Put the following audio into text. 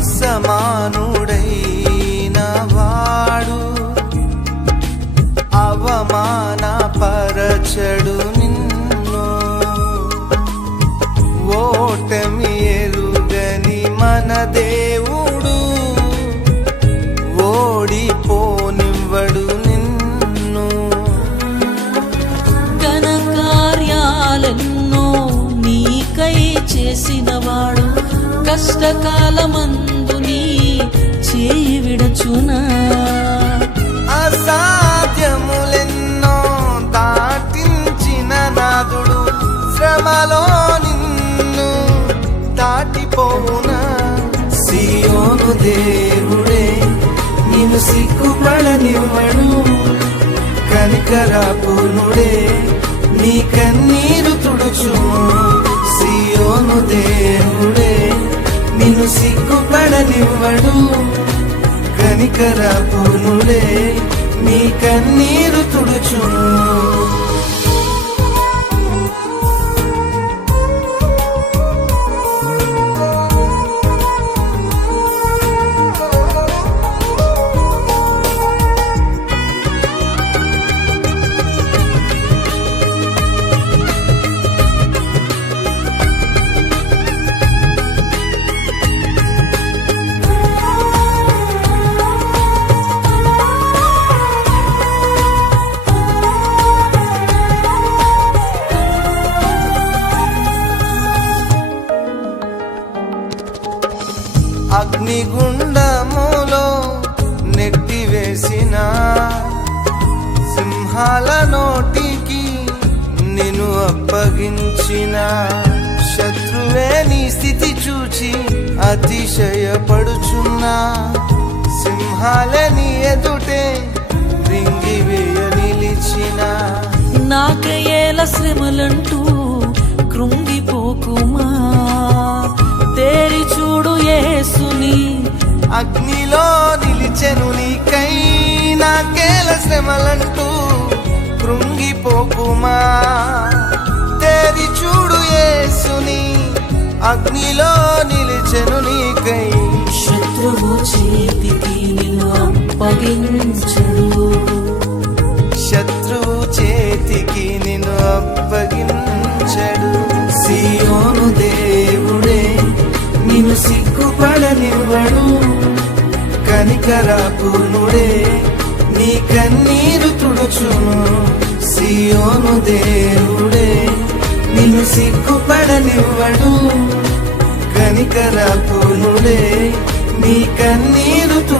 అసమానుడైన వాడు అవమానపరచడు నిన్ను. ఓటమి ఎరుగని మన దేవుడు ఓడిపోనివ్వడు నిన్ను. ఘన కార్యాలెన్నో నీకై చేసినవాడు కష్టకాలమందు నీ చేయి విడచునా. అసాధ్యములెన్నో దాటించిన నాదుడు శ్రమలో నిన్ను దాటిపోవునా. సియోను దేవుడే నిన్ను సిగ్గుపడనివ్వడు, కనికరపూర్ణుడే నీ కన్నీరు తుడుచును. సియోను దేవుడే నిన్ను సిగ్గుపడనివ్వడు, కనికరపూర్ణుడే నీ కన్నీరు తుడుచును. అగ్నిగుండములో నెట్టివేసిన సింహాల నోటికి నిన్ను అప్పగించిన శత్రువే నీ స్థితి చూచి అతిశయపడుచున్నా. సింహాల నీ ఎదుటే రింగివేయ నిలిచిన. నాకయేల శ్రమలంటూ కృంగిపోకుమా, తేరి చూడు యేసుని అగ్నిలో నిలిచెను నీకై. నాకేల శ్రమలంటూ కృంగిపోకుమా, తేరి చూడు యేసుని అగ్నిలో నిలిచెను నీకై. శత్రువు చేతికి నిన్ను అప్పగించడు, శత్రువు చేతికి నిన్ను అప్పగించడు. సియోను దేవుడే నిన్ను సిగ్గుపడనివ్వడు, కనికరపూర్ణుడే నీ కన్నీరు తుడుచును. సియోను దేవుడే నిన్ను సిగ్గుపడనివ్వడు, కనికరపూర్ణుడే నీ కన్నీరు తుడుచును.